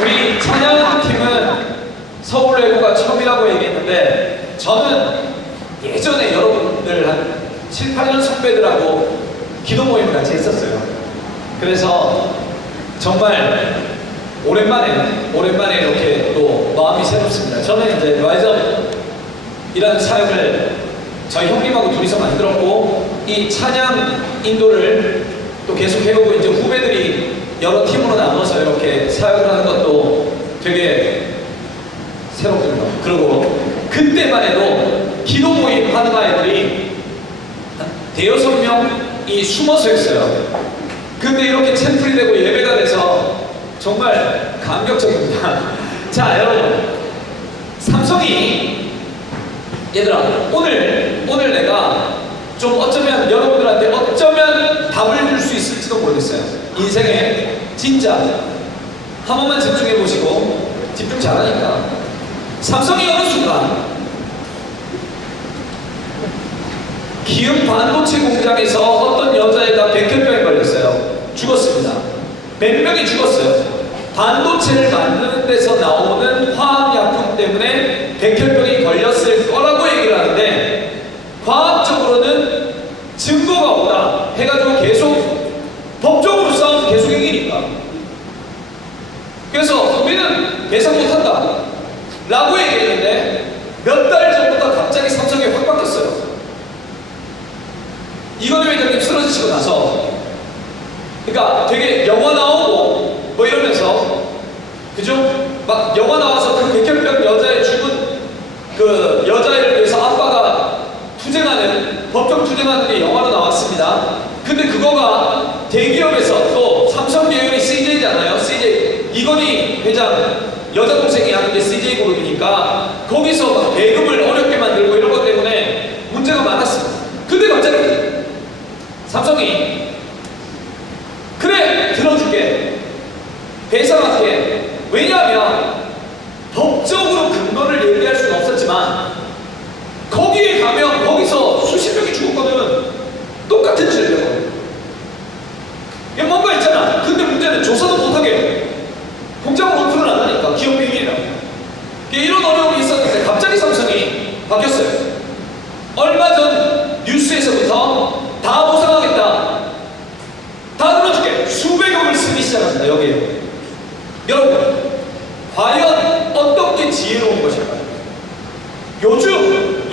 우리 찬양팀은 서울외고가 처음이라고 얘기했는데, 저는 예전에 여러분들 한 7, 8년 선배들하고 기도 모임을 같이 했었어요. 그래서 정말 오랜만에 이렇게 또 마음이 새롭습니다. 저는 이제 라이즈업이라는 사역을 저희 형님하고 둘이서 만들었고, 이 찬양 인도를 또 계속 해오고, 이제 후배들이 여러 팀으로 나눠서 이렇게 사역을 하는 것도 되게 새롭습니다. 그리고 그때만 해도 기도 모임 하는 아이들이 대여섯 명이 숨어서 했어요. 근데 이렇게 챔플이 되고 예배가 돼서 정말 감격적입니다. 자, 여러분, 삼성이, 얘들아, 오늘 내가 좀 어쩌면 여러분들한테 답을 줄 수 있을지도 모르겠어요. 인생에 진짜 한 번만 집중해 보시고, 집중 잘하니까. 삼성이 어느 순간 기흥 반도체 공장에서 어떤 여자애가 백혈병에 걸렸어요. 죽었습니다. 몇 명이 죽었어요. 반도체를 만드는 데서 나오는 화학약품 때문에 백혈병이 걸렸을 거라고 얘기를 하는데, 과학적으로는 증거가 없다 해가지고 계속 법적으로 싸움 계속 이기니까, 그래서 우리는 배상 못한다 라고 얘기했는데, 몇 달 전부터 갑자기 삼성이 확 바뀌었어요. 이건희 회장님 쓰러지시고 나서, 그러니까 되게 영화 나오고 뭐 이러면서, 그죠? 막 영화 나와서 그 백혈병 여자의 죽은 그 여자애를 위해서 아빠가 투쟁하는, 법정 투쟁하는 게 영화로 나왔습니다. 근데 그거가 대기업에서, 또 삼성 계열이 CJ잖아요. CJ, 이건희 회장 여자 동생이 하는 게 CJ그룹이니까 거기서 막 배급을 어렵게 만들고 이런 것 때문에 문제가 많았습니다. 근데 갑자기 삼성이 그래, 들어줄게, 배상할게. 왜냐하면 법적으로 근거를 얘기할 수는 없었지만 거기에 가면 거기서 수십 명이 죽었거든. 똑같은 질병. 뭔가 있잖아. 근데 문제는 조사도 못하게 공장을 오픈을 안 하니까, 기업 비밀이라고. 이런 어려움이 있었는데 갑자기 삼성이 바뀌었어요. 얼마 전 뉴스에서부터 다 보상하겠다, 다 들어줄게, 수백억을 쓰기 시작합니다. 여기에. 여러분, 과연 어떻게 지혜로운 것일까요? 요즘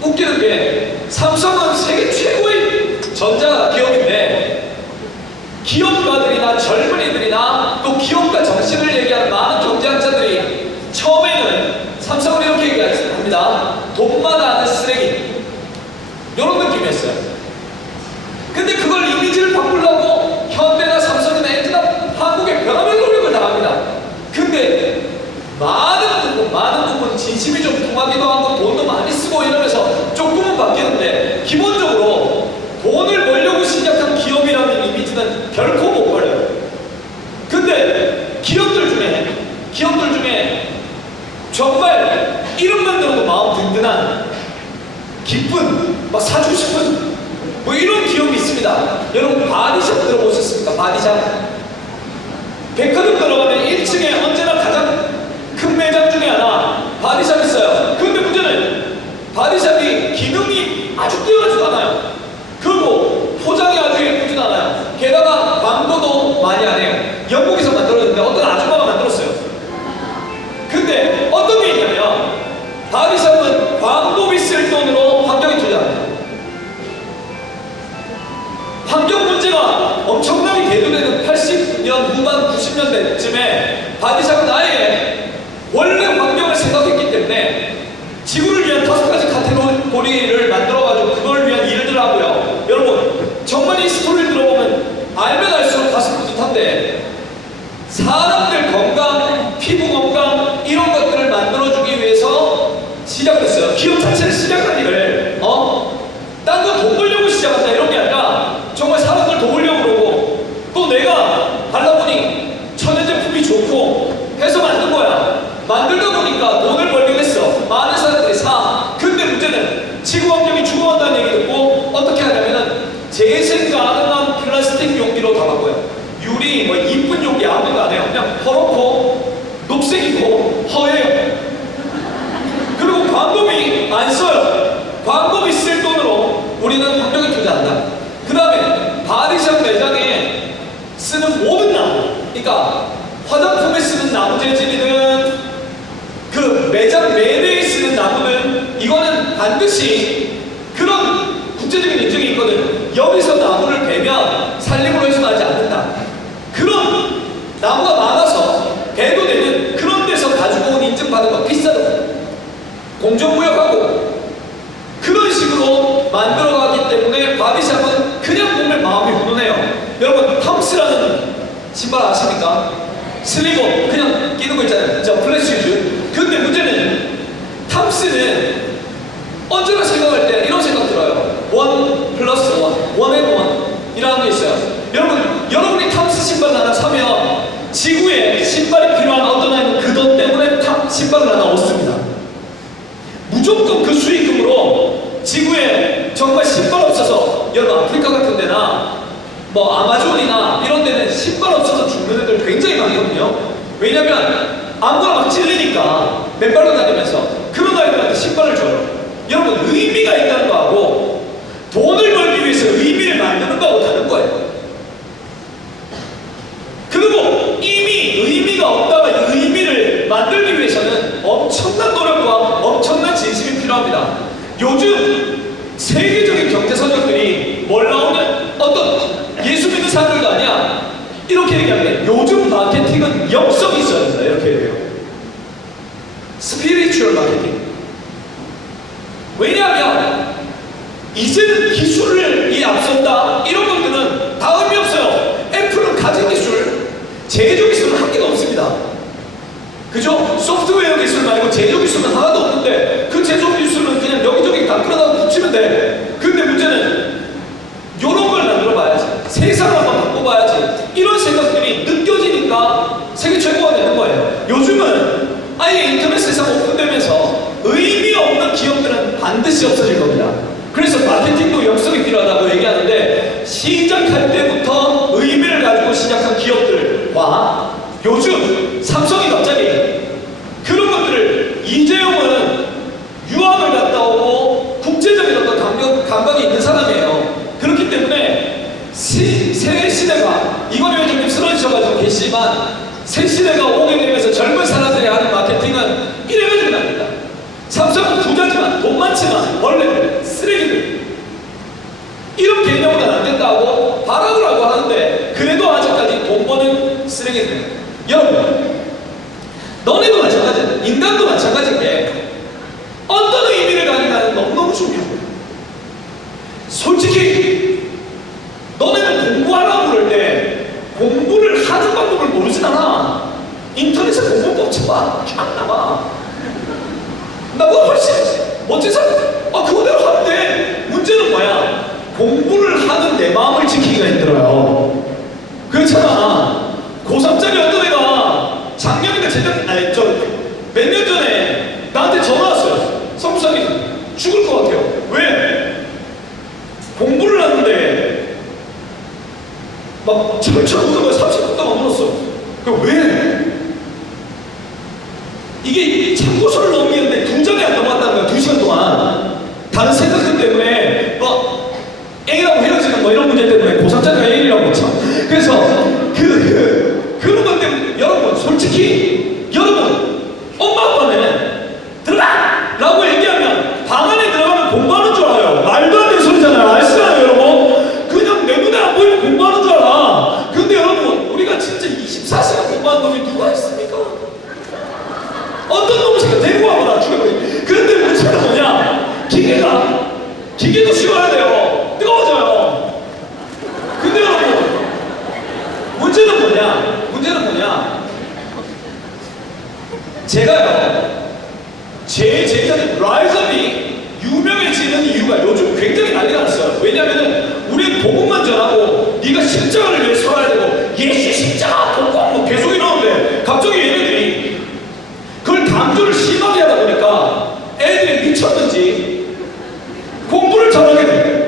웃기는 게, 삼성은 세계 최고의 전자기업인데 기업가들이나 젊은이들이나 또 기업가 정신을 얘기하는 많은 경제학자들이 처음에는 삼성을 이렇게 얘기합니다. 돈만 아는 쓰레기, 이런 느낌이었어요. 근데 그걸 이미지를 바꾸려고 현대나 삼성이나 엔트나 한국의 변화별 노력을 다합니다. 근데 많은 부분 진심이 좀 통하기도 하고 돈도 많이 쓰고 이러면서 조금은 바뀌는데, 기본적으로 돈을 벌려고 시작한 기업이라는 이미지는 결코 못 벌려요. 근데 기업들 중에 정말 이름만 들어도 마음 든든한, 기쁜, 막 사주고 싶은 뭐 이런 기업이 있습니다. 여러분, 바디샵 들어보셨습니까? 바디샵. 백화점 들어가면 1층에 언제나 가장 큰 매장 중에 하나 바디샵 있어요. 근데 문제는 바디샵이 기능이 아주 뛰어나지도 않아요. 그리고 포장이 아주 예쁘지도 않아요. 게다가 광고도 많이 안 해요. 영국에서 만들었는데 어떤 아줌마가 만들었어요. 근데 어떤 게 있냐면, 바디샵은 광고비 쓸 돈으로 환경에 투자합니다. 환경 문제가 엄청나게 대두되는 80년 후반 90년대쯤에 바디샵은 아예 원래 환경을 생각했기 때문에 지구를 위한 5가지 카테고리를 만들어가지고 그걸 위한 일들을 하고요. 여러분, 정말 이 스토리를 들어보면 알면 알수록 가슴 뿌듯한데, 사람들 건강, 피부 건강 이런 것들을 만들어주기 위해서 시작을 했어요. 기업 자체를 시작한 일을 딴 거 돈 벌려고 시작한다 이런 게 아니라 정말 사람들 도우려고 그러고, 또 내가 발라보니 천연제품이 좋고 해서 만든 거야. 만들다 보니까 돈을 벌게 됐어. 많은 사람들이 사. 근데 문제는 지구 환경이 죽어간다는 얘기 듣고 어떻게 하냐면은 재생 가능한 플라스틱 용기로 다 바꿔요. 유리, 뭐 이쁜 용기 아무것도 안 해요. 그냥 그러니까 화장품에 쓰는 나무 재질이든 그 매장 매대에 쓰는 나무는 이거는 반드시 그런 국제적인 인증이 있거든. 여기서 나무를 베면 산림으로 해서는 하지 않는다. 그런 나무가 많아서 배도 되는 그런 데서 가지고 온 인증받은 거 비싸도 공정무역하고 그런 식으로 만들어가기 때문에 바디샵은 그냥 보면 마음이 훈훈해요. 여러분 탐스라는 신발 아십니까? 슬리버 그냥 끼는 거 있잖아요. 저 플랫슈즈. 근데 문제는 탐스는 언제나 생각할 때 이런 생각 들어요. 1+1, 1&1이라는 게 있어요. 여러분이 탐스 신발 하나 사면 지구에 신발이 필요한 어떤 아이는 그 돈 때문에 신발을 하나 얻습니다. 무조건 그 수익금으로 지구에 정말 신발 없어서 여러분 아프리카 같은 데나 뭐 아마존이나 이런 데는 신발 없어서 죽는 애들 굉장히 많거든요. 왜냐면 아무거나 막 찔리니까 맨발로 다니면서 그런 아이들한테 신발을 줘요. 여러분 의미가 있다는 거하고 돈을 벌기 위해서 의미를 만드는 거하고 다른 거예요. 그리고 이미 의미가 없다가 의미를 만들기 위해서는 엄청난 노력과 엄청난 진심이 필요합니다. 요즘 세계적인 경제 선적들이 뭘 나오는 어떤 예수 믿는 사람들도 아니야. 이렇게 얘기하면 요즘 마케팅은 영성이 있어야 된다. 이렇게 얘기해요. 스피리추얼 마케팅. 왜냐하면 이제는 기술이 앞선다. 이런 것들은 다 의미 없어요. 애플은 가진 기술, 제조 기술은 한 개가 없습니다. 그죠? 소프트웨어 기술 말고 제조 기술은 하나도 없는데 그 제조 기술은 그냥 여기저기 다 끌어다가 붙이면 돼. 근데 문제는 요런 걸 만들어 봐야지. 세상을 한번 바꿔봐야지. 이런 생각들이 느껴지니까 세계 최고가 되는 거예요. 요즘은 아예 인터넷 세상 오픈되면서 의미 없는 기업들은 반드시 없어질 겁니다. 그래서 마케팅도 역성이 필요하다고 얘기하는데 시작할 때부터 의미를 가지고 시작한 기업들과 요즘 삼성이 갑자기 그런 것들을 이재용은 유학을 갔다 오고 국제적인 어떤 감각이 있는 사람이에요. 그렇기 때문에 새 시대가 이번에 좀 쓰러지셔가지고 계시지만 새 시대가 오게 되면서 젊은 사람들이 하는 마케팅은 이래가지고 납니다. 삼성은 부자지만 돈 많지만 원래 쓰레기들 이런 개념은 안 된다고 바라고 하는데 그래도 아직까지 돈 버는 쓰레기들. 여러분 너네도 마찬가지야. 인간도 마찬가지인 게 어떤 의미를 가져가는 너무너무 중요해요. 솔직히 너네는 공부하라고 그럴 때 공부를 하는 방법을 모르진 않아. 인터넷에 공부법 쳐봐. 쫙 나와. 나보다 훨씬 멋진 사람. 그거대로 하면 돼. 문제는 뭐야? 공부를 하는 내 마음을 지키기가 힘들어요. 그렇잖아. 고3짜리 어떤 애가 작년인가 몇 년 전에 나한테 전화 왔어요. 성부사님 죽을 것 같아요. 왜? 공부를 하는데 막 철철 웃는 거야. 30분 동안 울었어. 왜? 이게 참고서를 넘기는데 2장이 안 넘어갔다는 거야. 2시간 동안. 다른 생각들 때문에 A라고 헤어지는 이런 문제 때문에 고3짜리가 A라고 참. 그래서 그런 것 때문에 여러분 솔직히 여러분 엄마 아빠는 들어가! 라고 얘기하면 방 안에 들어가면 공부하는 줄 알아요. 말도 안 되는 소리잖아요. 아시잖아요 여러분? 그냥 내 눈에 안 보이면 공부하는 줄 알아. 근데 여러분 우리가 진짜 24시간 공부하는 놈이 누가 있습니까? 어떤 놈을 제가 데리고 와보라 죽여버리. 그런데 문제는 뭐냐? 기계도 쉬워야 돼요. 뜨거워져요. 근데 여러분 문제는 뭐냐? 제가요 제 제자들 라이즈업이 유명해지는 이유가 요즘 굉장히 난리가 났어요. 왜냐면은 우리 복음만 전하고 네가 십자가를 위해 서야 되고 예수 십자가 복음 계속 이러는데 갑자기 얘네들이 그걸 강조를 심하게 하다 보니까 애들이 미쳤는지 공부를 잘하게 돼.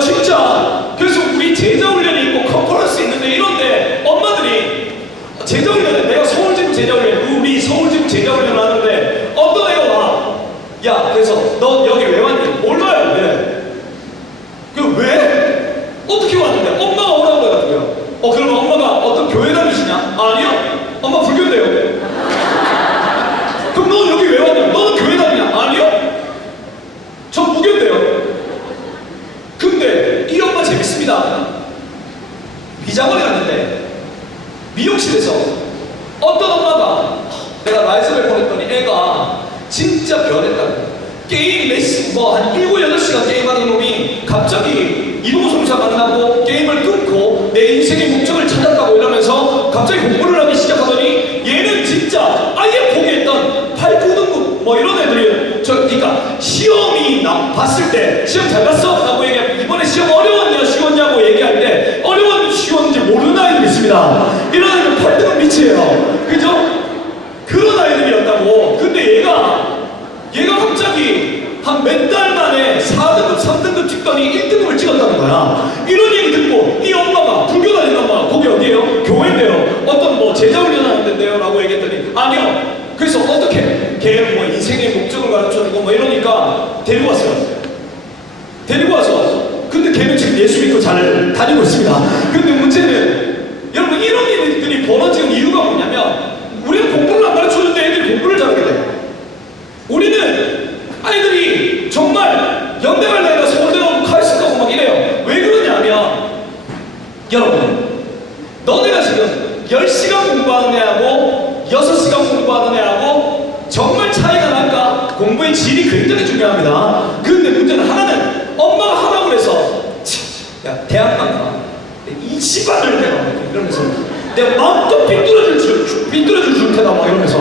진짜. 그래서 우리 제자훈련이 있고 컨퍼런스 있는데 이런데 엄마들이 제자훈련에 내가 서울지부 제자훈련 우리 서울지부 제자훈련을 하는데 어떤 애가 와. 야 그래서 너 여기 왜 왔니? 몰라요. 왜? 왜? 믿으시냐? 아니요. 엄마 불교인데요. 그럼 너 여기 왜 왔냐? 너는 교회 다니냐? 아니요. 전 무교인데요. 근데 이 엄마 재밌습니다. 미장원에 갔는데 미용실에서 어떤 엄마가 내가 라이브를 보냈더니 애가 진짜 변했다고. 게임 레슨 뭐한 7, 8시간 게임하는 놈이 갑자기 이동성사 만나고 게임을 끊고 내 인생의 목적을 찾았다고 이러면서 갑자기 공부를 하기 시작하더니 얘는 진짜 아예 포기했던 8, 9등급 뭐 이런 애들이 그러니까 시험이 봤을 때 시험 잘 봤어? 라고 얘기하면 이번에 시험 어려웠냐 쉬웠냐고 얘기할 때 어려웠는지 쉬웠는지 모르는 아이들이 있습니다. 이런 애들 8등급 밑이에요. 그죠? 그런 아이들이었다고. 근데 얘가 갑자기 한 몇 달 만에 4등급, 3등급 찍더니 1등급을 찍었다는 거야. 이런 얘기 듣고 이 엄마가 불교 다니는 엄마가 거기 어디에요? 교회인데요. 어떤 뭐 제자 훈련하는 데인데요? 라고 얘기했더니 아니요. 그래서 어떻게? 걔 뭐 인생의 목적을 가르쳐주고 뭐 이러니까 데리고 왔어요. 데리고 와서 근데 걔는 지금 예수 믿고 잘 다니고 있습니다. 근데 문제는 여러분 이런 일들이 벌어지는 이유가 뭐냐면 우리는 공부를 안 가르쳐주는데 애들이 공부를 잘하게 돼. 우리는 아이들이 정말 연대 갈 나이가 서울대 가고 카이스트 가고 막 이래요. 왜 그러냐면 여러분 너네가 지금 10시간 공부하는 애하고 6시간 공부하는 애하고 정말 차이가 날까? 공부의 질이 굉장히 중요합니다. 그런데 문제는 하나는 엄마가 하라고 그래서 야 대학만 가 20반을 내가 이러면서 내가 마음껏 삐뚤어질 줄 테다 막 이러면서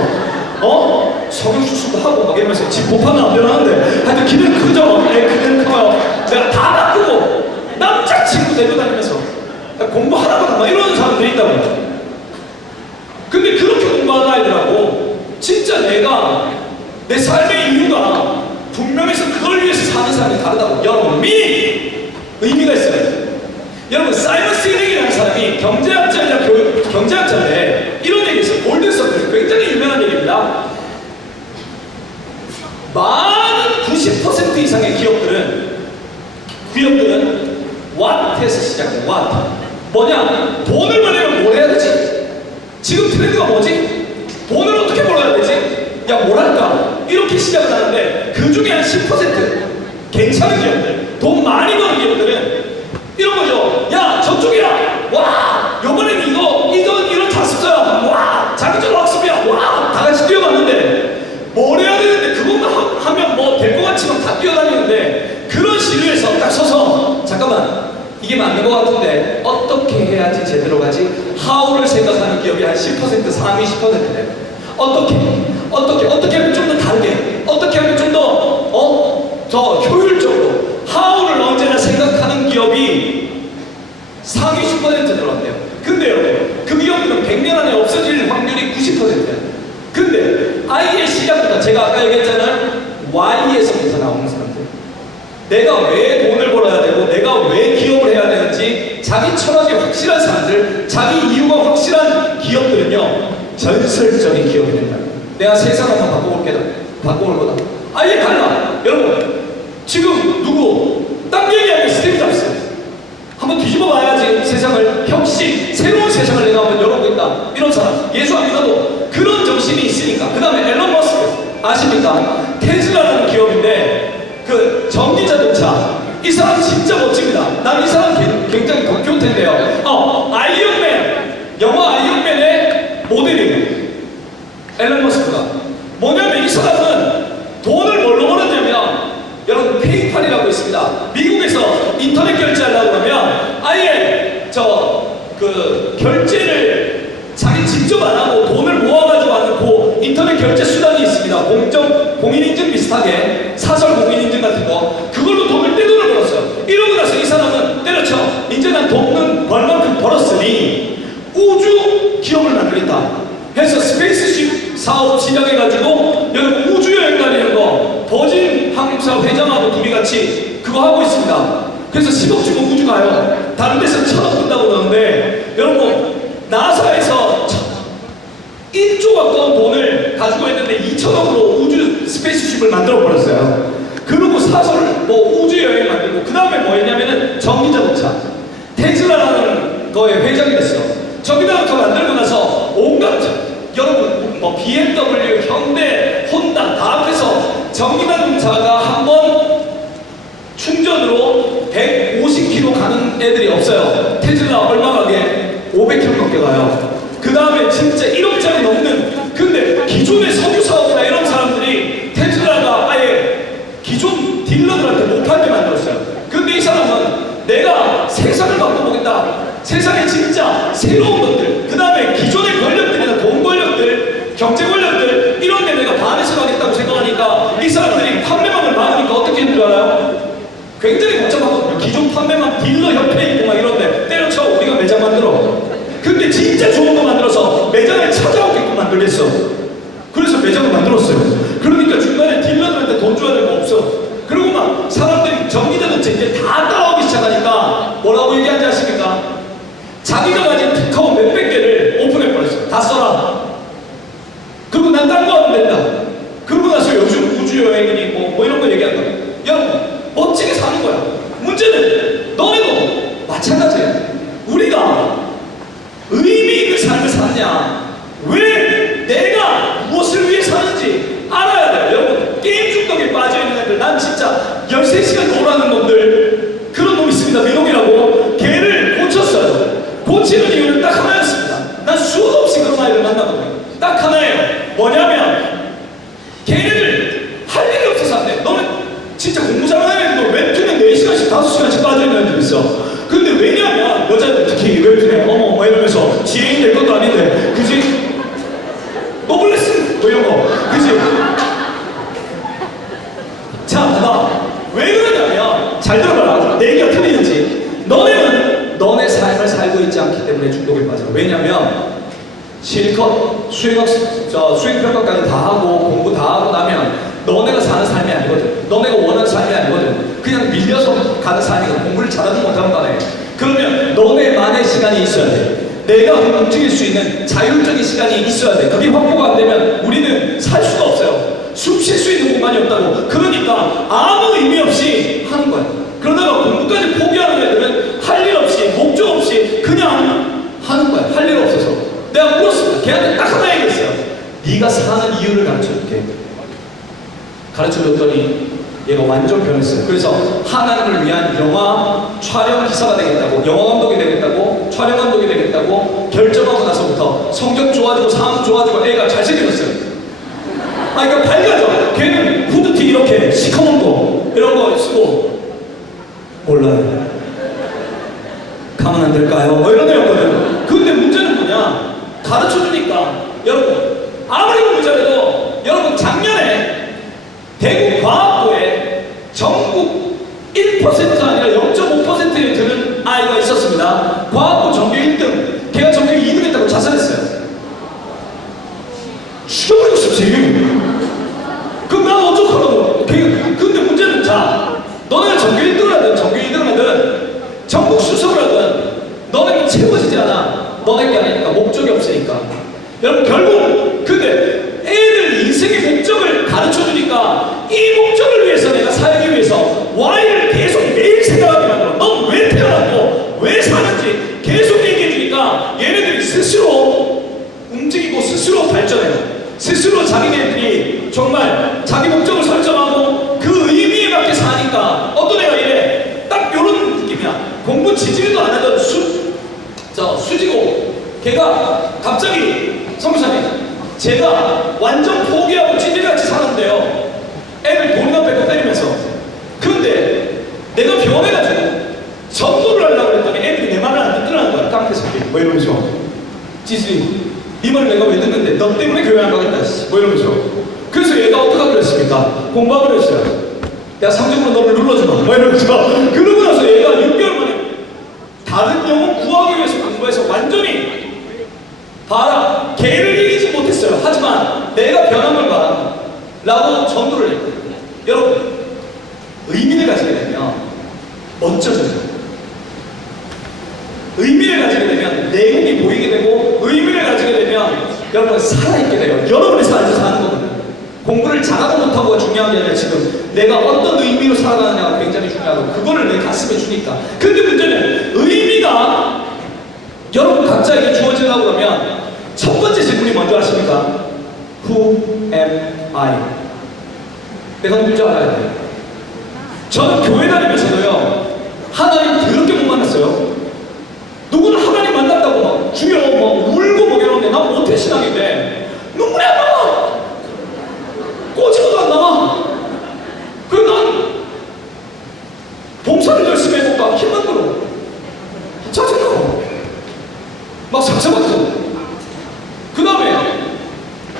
성형수술도 하고 막 이러면서 집 보파는 안 변하는데 하여튼 기는 크죠. 기는 커요. 내가 다 바꾸고 남자친구 데리고 다니면서 공부하라고 막 이러는 사람들이 있다고. 근데 그렇게 공부하는 아이들하고 진짜 내가 내 삶의 이유가 분명해서 그걸 위해서 사는 사람이 다르다고. 여러분 의미가 있어요. 여러분 사이먼 시넥이라는 사람이 경제학자인데 이런 얘기 있어요. 골든서클 굉장히 유명한 얘기입니다. 많은 90% 이상의 기업들은 왓에서 시작해요. 왓 뭐냐? 돈을 벌려면 뭘 해야 되지? 지금 트렌드가 뭐지? 돈을 어떻게 벌어야 되지? 야 뭘 할까? 이렇게 시작을 하는데 그 중에 한 10% 괜찮은 기업들, 돈 많이 버는 기업들은 이런 거죠. 야 저쪽이야. 와 요번에는 이런 자습서야. 와 자기전 학습이야. 와 다같이 뛰어갔는데 뭘 해야 되는데 그것만 하면 뭐 될 것 같지만 다 뛰어다니는데 그런 시류에서 딱 서서 잠깐만 이게 맞는 것 같은데 어떻게 해야지 제대로 가지? 하우를 생각하는 기업이 한 10% 상위 10%래. 어떻게 하면 좀 더 다르게, 어떻게 하면 좀 더 효율적으로 하우를 언제나 생각하는 기업이 상위 10% 들어간대요. 근데 여러분 그 기업들은 100년 안에 없어질 확률이 90%예요. 근데 아이의 시작부터 제가 아까 얘기했잖아요. Y에서부터 나오는 사람들. 내가 왜 돈을 벌어야 되고 내가 왜 기업을 해야 되는지 자기 철학이 확실한 사람들, 자기 이유가 확실한 기업들은요 전설적인 기업이 된다. 내가 세상 한번 바꿔볼 거다. 아예 달라. 여러분 지금 누구 딱 얘기하면 스티브 잡스 한번 뒤집어 봐야지 세상을 혁신 새로운 세상을 내가 한번 열어보고 있다. 이런 사람 예수 안 믿어도 그런 정신이 있으니까. 그 다음에 앨런 머스크 아십니까? 테슬라라는 기업인데 그 전기 자동차 이 사람 진짜 멋집니다. 난 이 사람 굉장히 덕교인데요. 아이언맨 영화 아이언맨의 모델이에요. 앨런 머스크가 뭐냐면 이 사람은 돈을 뭘로 벌었냐면 여러분 페이팔이라고 있습니다. 미국에서 인터넷 결제하려고 그러면 아예 그 결제를 자기 직접 안 하고 돈을 모아가지고 하는 그 인터넷 결제 수단이 있습니다. 공인인증 비슷하게 사설 공인인증 같은 거 그걸로 돈을 떼돈을 벌었어요. 이러고 나서 이 사람은 때려쳐 이제 난 돈은 벌만큼 벌었으니 우주 기업을 만들겠다 해서 스페이스십 사업 시작해가지고 여러분 우주여행 다니는 거 버진 항공사 회장하고 둘이 같이 그거 하고 있습니다. 그래서 10억 주고 우주 가요. 다른 데서 1,000억 든다고 그러는데 여러분 나사에서 1조 가까운 돈을 가지고 있는데 2,000억으로 우주 스페이스십을 만들어 버렸어요. 그리고 사설 우주 여행 만들고 그 다음에 뭐 했냐면은 전기자동차 테슬라라는 거에 회장이 됐어. 정의당부터 만들고 나서 온갖 여러분 뭐 BMW, 현대, 혼다 다 합해서 정의당차가 한번 충전으로 150km 가는 애들이 없어요. 테슬라 얼마 가게? 500km 넘게 가요. 그 다음에 진짜 1억짜리 넘는, 근데 기존의 석유 사업이나 이런 사람들이 테슬라가 아예 기존 딜러들한테 못 팔게 만들었어요. 근데 이 사람은 내가 세상을 바꿔보겠다. 세상에 진짜 새로운 것들, 그 다음에 기존의 권력들이나 돈 권력들, 경제 권력들 이런 데 내가 반해서 가겠다고 생각하니까 이 사람들이 판매망을 막으니까 어떻게 했는 줄 알아요? 굉장히 복잡하거든요. 기존 판매망 딜러 협회 있고 막 이런데 때려쳐 우리가 매장 만들어. 근데 진짜 좋은 거 만들어서 매장을 찾아오게끔 만들겠어. 그래서 매장을 만들었어요. 그러니까 중간에 딜러들한테 돈 줘야 될 거 없어. 그리고 막 사람들이 전기자동차 이제 다 따라오기 시작하니까 뭐라고 얘기하는지 아십니까? 자기가 가진 특허 몇백 개를 오픈해버렸어. 다 써라. 그리고 난 딴 거 하면 된다. 그러고 나서 요즘 우주여행이니 뭐 이런 거 얘기한다. 여러분 멋지게 사는 거야. 문제는 너네도 마찬가지야. 우리가 의미 있는 삶을 사느냐, 왜 내가 무엇을 위해 사는지 알아야 돼요. 여러분 게임 중독에 빠져있는 애들, 난 진짜 13시간 놀아는 놈들, 그런 놈 있습니다. 민홍이라고. 걔를 고쳤어요. 고치는 이유는 딱 하나였습니다. 난 수도 없이 그런 아이를 만나거든요. 딱 하나예요. 뭐냐면 걔네들 할 일이 없어서 안 돼. 너는 진짜 공부 잘하는 애들도 웹툰에 4시간씩 5시간씩 빠져있는 애들 있어. 근데 왜냐면 여자들 특히 웹툰에 어머 뭐 이러면서 지혜인 될 것도 아닌데, 그지? 노블레스 뭐 이런 거, 그지? 자, 봐봐. 왜 그러냐면 잘 들어봐라. 내 얘기가 틀리는지. 너네는 너네 삶을 살고 있지 않기 때문에 중독에 빠져. 왜냐면 실컷 수행평가까지 다 하고 공부 다 하고 나면 너네가 사는 삶이 아니거든. 너네가 원하는 삶이 아니거든. 그냥 밀려서 가는 삶이거든. 공부를 잘하든 못하든 간에. 그러면 너네만의 시간이 있어야 돼. 내가 움직일 수 있는 자율적인 시간이 있어야 돼. 그게 확보가 안 되면 우리는 살 수가 없어요. 숨 쉴 수 있는 공간이 없다고. 그러니까 아무 의미 없이 하는 거야. 그러다가 공부까지 포기하는 애들은 할 일 없이 목적 없이 그냥 하는 거야. 할 일 없어서. 내가 물었습니다. 걔한테 딱 하나 얘기했어요. 네가 사는 이유를 가르쳐줄게. 가르쳐줬더니 얘가 완전 변했어요. 그래서 하나님을 위한 영화 촬영 기사가 되겠다고, 영화 감독이 되겠다고, 촬영 감독이 되겠다고 결정하고 나서부터 성격 좋아지고 상황 좋아지고 애가 잘생겨졌어요. 그러니까 밝아져. 걔는 후드티 이렇게 시커먼 거 이런 거 쓰고 몰라요. 가면 안 될까요? 뭐 이런 애였거든. 근데 문제는 뭐냐? 가르쳐주니까 여러분 아무리 공부 잘해도 여러분 작년에 대구 과학부에 전국 1% 아니라 0.5%에 드는 아이가 있었습니다. 과학부 전교 1등. 걔가 전교 2등 했다고 자살했어요. 죽여버리고 싶지. 그럼 난 어떡하라고. 근데 문제는 자, 너네가 전교 1등을 하든 전교 2등을 하든 전국 수석을 하든 너네가 채워지지 않아. 너네 게 아니니까. 목적이 없으니까. 여러분 결국 근데 애들 인생의 목적을 가르쳐주니까 이 목적을 위해서 내가 살기 위해서 Y를 계속 매일 생각하게 만들어. 넌 왜 태어났고 왜 사는지 계속 얘기해주니까 얘네들이 스스로 움직이고 스스로 발전해요. 스스로 자기네들이 정말 자기 목적을 설정하고 그 의미에 맞게 사니까 어떤 애가 이래. 딱 요런 느낌이야. 공부 지지도 안 하던 수지고 걔가 갑자기 성교사님 제가 완전 포기하고 찌질같이 살았는데요. 애들 돈이나 뺏고 때리면서. 그런데 내가 변해가지고 전도를 하려고 했더니 애들이 내 말을 안 듣더라는 거야. 깡패 새끼 뭐 이러면서. 찌질이 이 말을 내가 왜 듣는데 너 때문에 교회 안 가겠다 뭐 이러면서. 그래서 얘가 어떻게 하기로 했습니까? 공부하기로 했어요. 내가 상적으로 너를 눌러주마 뭐 이러면서. 그러고 나서 얘가 6개월 만에 다른 영혼 구하기 위해서 공부해서 완전히 봐라. 걔를 이기지 못했어요. 하지만 내가 변한 걸 봐라 라고 전도를 했거든요. 여러분 의미를 가지게 되면 멋져져요. 의미를 가지게 되면 내용이 보이게 되고 의미를 가지게 되면 여러분 살아있게 돼요. 여러분의 삶에서 사는 거거든요. 공부를 잘하고 못하고가 중요한 게 아니라 지금 내가 어떤 의미로 살아가느냐가 굉장히 중요하고 그거를 내 가슴에 주니까. 근데 문제는 의미가 여러분 각 과학자에게 주어지려고 그러면 첫 번째 질문이 뭔지 아십니까? Who am I? 내가 누군지 알아야 돼요. 저는 교회 다니면서도요, 하나님 더럽게 못 만났어요. 누구는 하나님 만났다고 막 주여 막 울고 뭐 이러는데 난 모태 신앙인데 눈물이 안 나와. 꼬집어도 안 나와. 그리고 난 봉사를 열심히 해볼까 힘만 들어. 짜증나고 막 상처받고. 그 다음에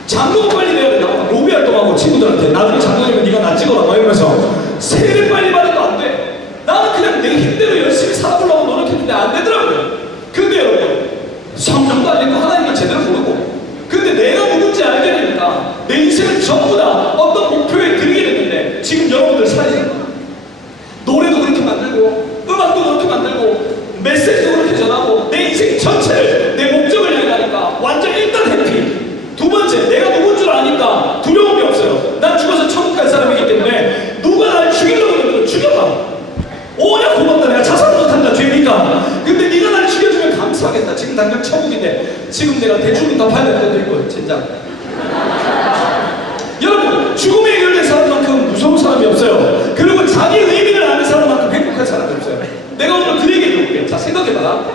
장로가 빨리 내야 된다. 로비 활동하고 친구들한테 나중에 장로님은 네가 나 찍어라 막 이러면서 세례 빨리 받아도 안 돼. 나는 그냥 내 힘대로 열심히 살아보려고 노력했는데 안 되더라고요. 근데 여러분, 성경도 안 읽고 하나님을 제대로 모르고, 근데 내가 누군지 알게 되니까 내 인생을 전부 다 어떤 목표에 들이게 됐는데, 지금 여러분들 사이에 노래도 그렇게 만들고 음악도 그렇게 만들고 메시지도 그렇게 전하고 내 인생 전체를 내 목적을 향해 가니까 완전 일단 해피. 두 번째, 내가 누군 줄 아니까 두려움이 없어요. 난 죽어서 천국 갈 사람이기 때문에 누가 날 죽이려고 그러면 죽여봐. 오냐 고맙다. 내가 자살 못한다. 죄니까. 근데 네가 날 죽여주면 감사하겠다. 지금 당장 천국인데 지금 내가 대출은 갚아야 될 것도 있고 진짜. 여러분, 죽음에 해결된 사람만큼 무서운 사람이 없어요. 그리고 자기 의미를 아는 사람만큼 행복한 사람이 없어요. 내가 오늘 그 얘기 해볼게. 자, 생각해봐.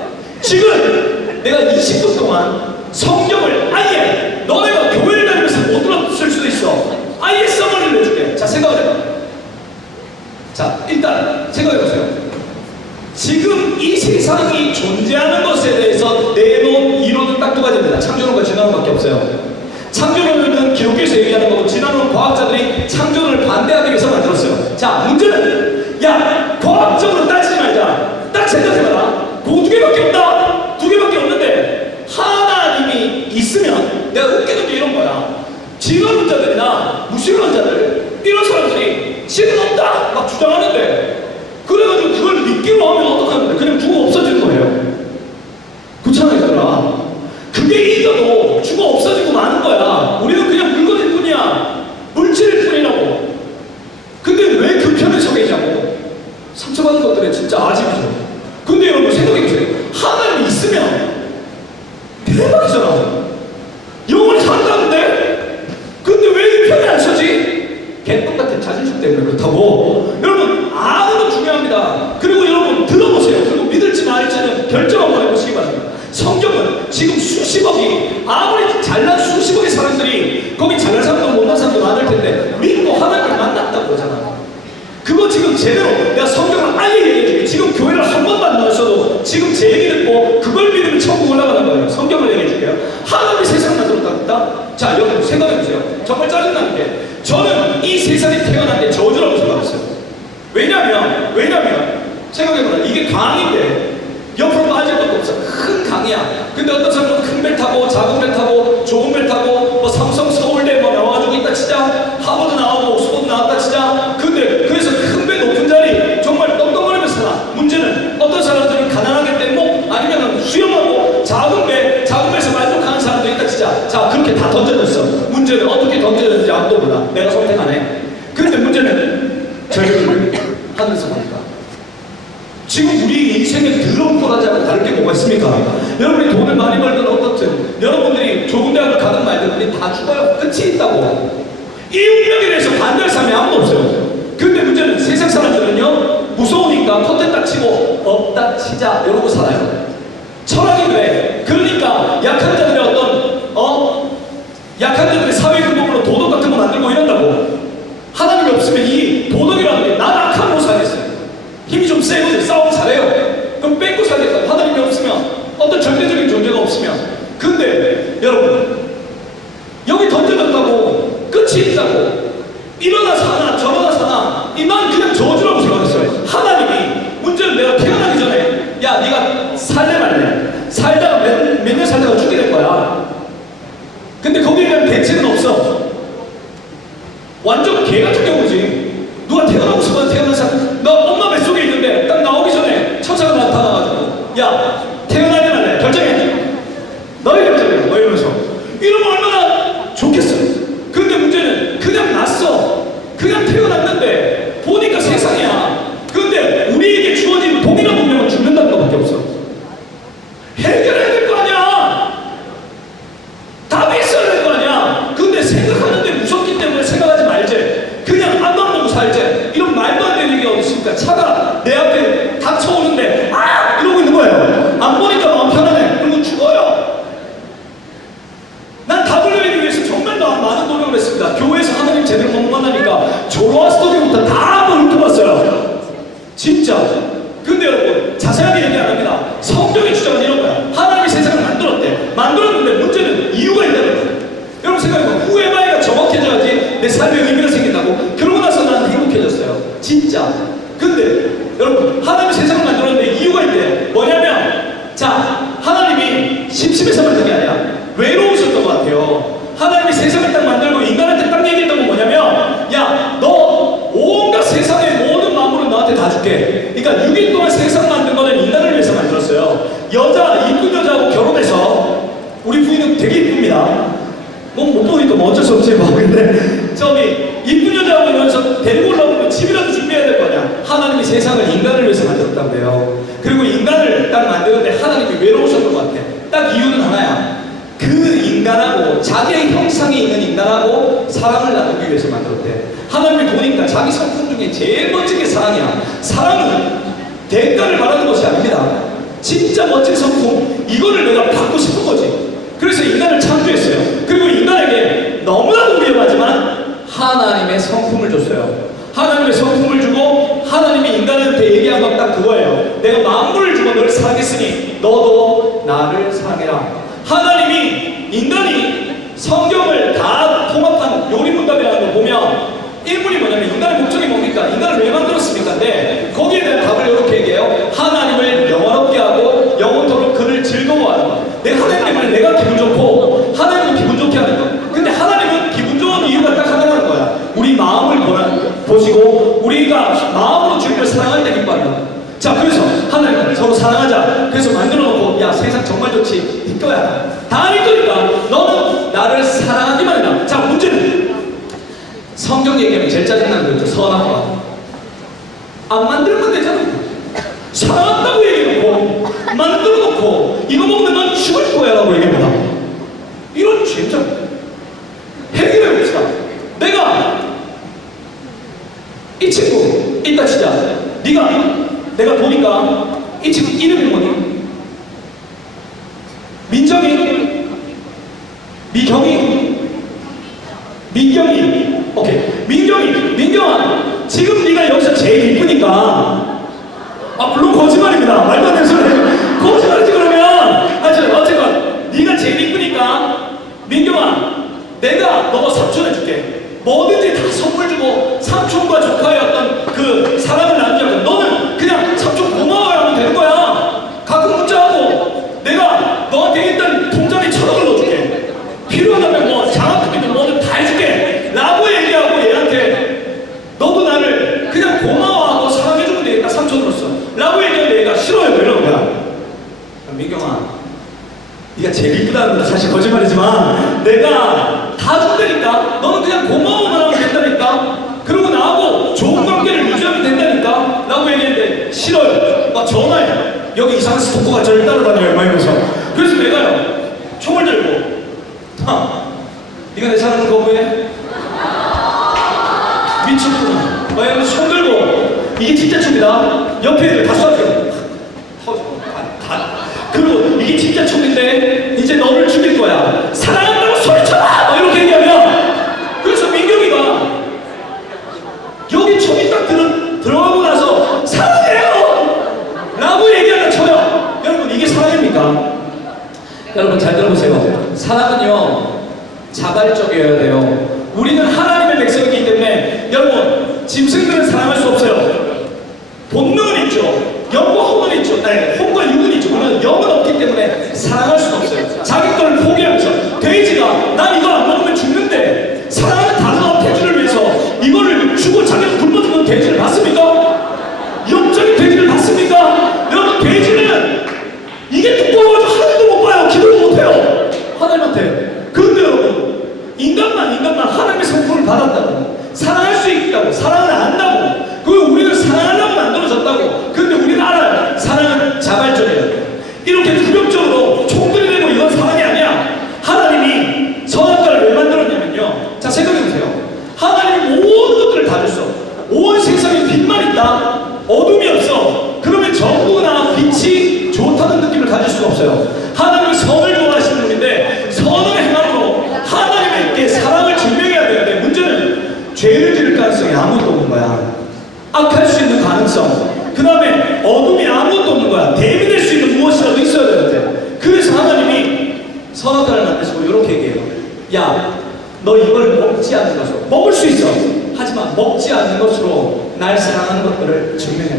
지금 내가 20분 동안 성경을 아예 너네가 교회를 다니면서 못 들었을 수도 있어. 아예 써머리를 해줄게. 자, 생각해봐. 자, 일단 생각해보세요. 지금 이 세상이 존재하는 것에 대해서 내놓은 이론은 딱 두 가지입니다. 창조론과 진화론밖에 없어요. 창조론은 기독교에서 얘기하는 거고, 진화론은 과학자들이 창조론을 반대하기 위해서 만들었어요. 자, 문제는 야, 과학적으로 따지지 말자. 딱 생각해봐라. 그 두 개밖에 없다. 두 개밖에 없는데 하나님이 있으면, 내가 웃기는 게 이런 거야. 진화론자들이나 무신론자들 이런 사람들이 신은 없다 막 주장하는데, 그래가지고 그걸 믿기로 하면 어떡하는데 그냥 죽어 없어지는 거예요. 그렇잖아요, 얘들아. 그게 이겨도 죽어 없어지고 마는 거야. 우리는 그냥 물건일 뿐이야. 물질일 뿐이라고. 근데 왜 그 편에 서 계냐고. 상처받은 것들은 진짜 아집이죠. 근데 여러분 생각해보세요. 하나님이 있으면 대박이잖아. 영원히 산다는데? 근데 왜 이 편에 안 서지? 개똥 같은 자존심 때문에 그렇다고. 여러분, 아무도 중요합니다. 그리고 여러분 들어보세요. 그리고 믿을지 말지는 결정 한번 해보시기 바랍니다. 성경은 지금 수십억이, 아무리 잘난 수십억의 사람들이, 거기 잘난 사람도 못난 사람도 많을 텐데 믿고 하나님을 만났다고 그러잖아. 그거 지금 제대로 내가 성경을 아예 얘기해줄게. 지금 교회를 한 번만 나왔어도 지금 제 얘기 듣고 그걸 믿으면 천국 올라가는 거예요. 성경을 얘기해줄게요. 하나님이 세상을 만들었다. 자, 여러분 생각해보세요. 정말 짜증나는 게, 저는 이 세상에 태어난 게 저주라고 생각했어요. 왜냐면 생각해보라. 이게 강인데 옆으로 빠질 것도 없어. 큰 강이야. 근데 어떤 사람은 큰 배 타고 작은 배 타고 좋은 배 타고 뭐 삼성 서울대 뭐 나와가지고 있다 치자, 하버드 나오고 옥스퍼드 나왔다 치자. 근데 그래서 큰 배 높은 자리 정말 떵떵거리면서 살아. 문제는 어떤 사람들은 가난하기 때문에 아니면 수영하고 작은 배에서 만족하는 사람도 있다 치자. 자, 그렇게 다 던져졌어. 문제는 어떻게 던져졌는지 아무도 몰라. 내가 선택 안 해. 근데 문제는 저희를 하늘에서 보니까 지금 우리 인생의 더러운 꼬라지하고 다를 게 뭐가 있습니까? 여러분이 돈을 많이 벌든 어떻든, 여러분들이 좋은 대학을 가든 말든 우리 다 죽어요. 끝이 있다고. 이 운명에 대해서 반대할 사람이 아무도 없어요. 근데 문제는 세상 사람들은요, 무서우니까 콧대 딱 치고 없다 치자 이러고 살아요. 철학이 그래. 그러니까 약한 자들의 약한 자들의 사회 근본으로 도덕 같은 거 만들고 이런다고. 하나님이 없으면 이 도덕이라는 게 난 악함으로 살겠어요. 힘이 좀 세고 싸움 잘해요. 그럼 뺏고 살겠다. 하나님이 없으면, 어떤 절대적인 존재가 없으면. 근데 여러분, 여기 던져졌다고 끝이 있다고 일어나 사나 저러나 사나, 난 그냥 저주라고 생각했어요. 하나님이, 문제는 내가 태어나기 전에 야 네가 살래 말래, 살다가 몇 년 살다가 죽게 될 거야. 근데 거기에 대한 대책은 없어. 완전 개 같은 경우지. 누가 태어나고 싶어 태어난 사람, 너 엄마 뱃속에 있는데 딱 나오기 전에 천사가 나타나가지고 야 태어나게 할래 결정해. 너희 결정해. 뭐 이러면서. 이러면 얼마나 좋겠어. 근데 문제는 그냥 났어. 그냥 태어났는데 보니까 세상이야. 근데 우리에게 주어진 동일한 운명은 죽는다는 것밖에 없어. 해결해야 될 거 아니야. 뭐 어쩔 수 없지 뭐. 근데 저기 이쁜 여자하고 여기서 데리고 올라오면 집이라도 준비해야 될 거 아니야. 하나님이 세상을 인간을 위해서 만들었다고 해요. 그리고 인간을 딱 만드는데 하나님이 외로우셨던 것 같아. 딱 이유는 하나야. 그 인간하고 자기의 형상이 있는 인간하고 사랑을 나누기 위해서 만들었대. 하나님이 보니까 자기 성품 중에 제일 멋진 게 사랑이야. 사랑은 대가를 말하는 것이 아닙니다. 진짜 멋진 성품, 이거를 내가 받고 싶은 거지. 그래서 인간을 창조했어요. 그리고 인간에게 너무나도 위험하지만 하나님의 성품을 줬어요. 하나님의 성품을 주고 하나님이 인간한테 얘기한 건 딱 그거예요. 내가 만물을 주고 너를 사랑했으니 너도 나를 사랑해라. 하나님이 인간이 성경을 다 통합한 요리문답이라는 걸 보면 일문이 뭐냐면 인간의 목적이 뭡니까? 인간을 왜 만들었습니까? 근데 거기에 대한 답을 이렇게 얘기해요. 하나님을 영원롭게 하고 영원토록 그를 즐거워하는 것. 내가 하나님 때문에 내가 기분 좋고 하나님은 기분 좋게 하는 것. 근데 하나님은 기분 좋은 이유가 딱 하나라는 거야. 우리 마음을 보시고 우리가 마음으로 주님을 사랑할 때 기뻐한다. 자, 그래서 하나님은 서로 사랑하자. 그래서 만들어 놓고 야, 세상 정말 좋지. 네 거야. 다 네 거니까 너는 나를 사랑하기만 해라. 자, 문제는 성경 얘기하면 제일 짜증나는 거죠. 선악과. 안 만들면 되잖아. 사랑한다고 얘기해놓고 만들어놓고 이거 먹으면 넌 죽을 거야 라고 얘기합니다. 이런 죄점 해결해봅시다. 이 친구 이따 치자. 내가 보니까 이 친구 이름이 뭐니? 민정이? 미경이? 민경이? 오케이. 민경아, 지금 네가 여기서 제일 이쁘니까. 물론 거짓말입니다. 말도 안 되는 소리. 거짓말이지 그러면. 어쨌건 네가 제일 이쁘니까 민경아, 내가 너 삼촌 해줄게. 뭐든지 다 선물 주고 삼촌과 조카의 어떤 그 사랑을 나누자고. 너는 그냥 삼촌 고마워요 하면 되는 거야. 가끔 문자하고 내가 너한테 일단 통장에 1,000원을 넣어줄게. 필요하다면 뭐 장학금이든 뭐든 다 해줄게 라고 얘기하고 얘한테 너도 나를 그냥 고마워하고 사랑해주면 되겠다 삼촌으로서 라고 얘기하는데 얘가 싫어요. 이러는 거야. 민경아, 네가 제일 이쁘다는 건 사실 거짓말이지만 내가 다 준다니까. 너는 그냥 고마워만 하면 된다니까. 그리고 나하고 좋은 관계를 유지하면 된다니까 라고 얘기했는데 싫어요. 막 전화해. 여기 이상한 스토커가 저를 따라다녀요 막 이러면서. 그래서 내가요 총을 들고 네가 내 사랑을 거부해? 미쳤구나 막 이러면서 총 들고 이게 진짜 총이다. 옆에 애들 다 쏴줘. 그리고 이게 진짜 총인데 이제 너를 죽일 거야. 사랑한다고 소리쳐라! 이렇게 얘기하면 그래서 민경이가 여기 총이 딱 들어가고 나서 사랑해요! 라고 얘기하는 쳐요. 여러분 이게 사랑입니까? 여러분 잘 들어보세요. 사랑은요 자발적이어야 돼요. 우리는 하나님의 백성이기 때문에 여러분 짐승들은 사랑할 수 없어요. 본능은 있죠. 영과 혼은 있죠. 아니, 혼과 육은 있죠. 그러나 영은 없기 때문에 사랑할 수는 없어요. 자기 걸 포기하면서 돼지가 난 이거 안 먹으면 죽는데 사랑하는 다른 돼지를 위해서 이거를 주고 자기가 굶어 죽는 돼지를 봤습니까? 영적인 돼지를 봤습니까? 여러분 돼지는 이게 두꺼워가지고 하나도 못 봐요. 기도도 못해요. 하나님한테. 그런데 여러분 인간만 하나님의 성품을 받았다고 사랑할 수 있다고 사랑을 안다고 그리고 우리를 사랑하려고 만들어졌다고. 근데 우리는 알아요. 사랑은 자발적이에요. 이렇게 규격적으로 총들이 되고 이건 사랑이 아니야. 하나님이 선악과를 왜 만들었냐면요. 자 생각해보세요. 하나님이 모든 것들을 다 줬어. 온 세상에 빛만 있다. 어둠이 없어. 그러면 정부나 빛이 좋다는 느낌을 가질 수가 없어요. 하나님은 선을 좋아하시는 분인데 선을 행함으로 하나님께 사랑을 증명해야 되는데 문제는 죄를 지을 가능성이 아무것도 없는 거야. 악할 수 있는 가능성. 그 다음에 어둠이 아무것도 없는 거야. 대비될 수 있는 무엇이라도 있어야 되는데. 그래서 하나님이 선악과를 만드시고 이렇게 얘기해요. 야, 너 이걸 먹지 않는 것으로 먹을 수 있어. 하지만 먹지 않는 것으로 날 사랑하는 것들을 증명해라.